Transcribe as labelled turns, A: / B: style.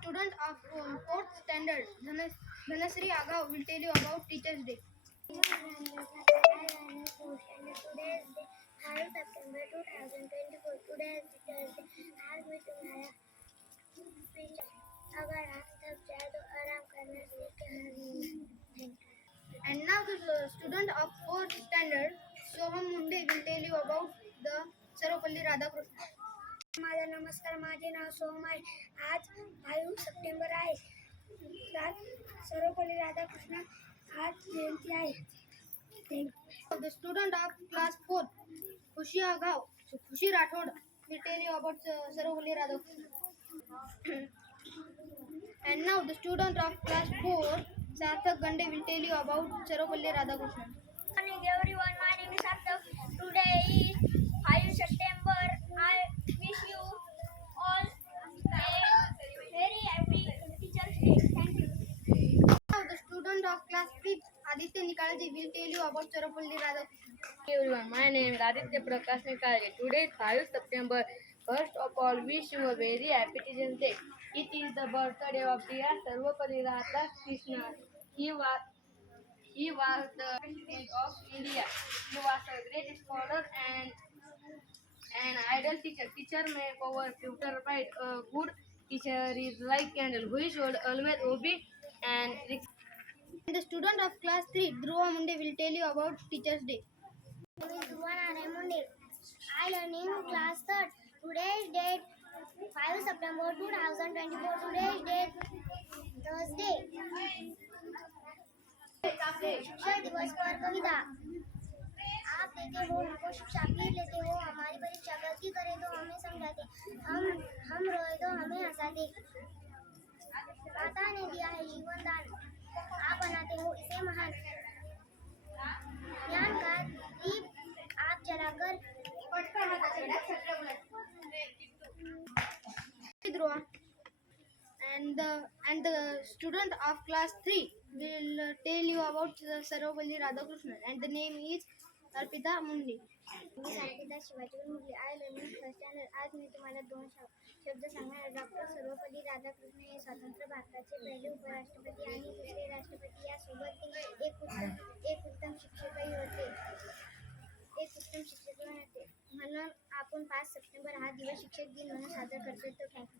A: student of um, fourth standard, Dhanas- Dhanasri Aga, will tell you about Teachers' Day. Today's day, 5 September 2024. Today is Teachers' Day. आज मैं तुम्हारा speech अगर आप थक जाए तो आराम करना सीख And now the uh, student of fourth standard, Soham Munde, will tell you about the Sarvapalli Radhakrishnan.
B: माझा नमस्कार माझे नाव सोहम आहे आज सप्टेंबर आहे रात सर्वपल्ली राधाकृष्ण आज जयंती आहे
A: thank you The student of class 4, Khushi Agav, so Khushi Rathod, will tell you about uh, Sarvapalli Radhakrishnan. and now the student of class 4, Sarthak Gande, will tell you about Sarvapalli Radhakrishnan.
C: morning everyone my name is Sarthak today is 5 September I wish you all a very happy teachers day thank you
A: Now the student of class 5th, Nikalji, will tell you about Sarvapalli Radhakrishnan.
D: everyone, my name is Aditya Prakash Nikalje. Today is 5 September. First of all, wish you a very happy Teachers' Day. It is the birthday of dear Sarvapalli Radhakrishna. He was he was the president of India. He was a great scholar and an idol teacher. Teacher make our future bright. A good teacher is like candle. We should always obey And
A: the student of class 3, Dhruva Munde, will tell you about Teachers' Day.
E: Dhruvan Aramunde. I learning class third. Today's date 5 September 2024. Today's date Thursday. शिक्षक दिवस पर कविता आप देते हो हमको शिक्षा फिर लेते हो हमारी परीक्षा गलती करे तो हमें समझाते हम हम रोए तो हमें हंसाते माता ने दिया है जीवन दान
A: Dhruva. And the and the student of class 3 will uh, tell you about the Sarvapalli Radhakrishnan. And the name is Arpita Mundi.
F: मी शांतिदा शिवाजी मुली आय लर्निंग फ़र्स्ट स्टँडर्ड आज मी तुम्हाला दोन शब- शब्द सांगणार. डॉक्टर सर्वपल्ली राधाकृष्ण हे स्वतंत्र भारताचे पहिले उपराष्ट्रपती आणि दुसरे राष्ट्रपती यासोबत म्हणून आपण पाच सप्टेंबर हा दिवस शिक्षक दिन म्हणून साजरा करतो तो थँक्यू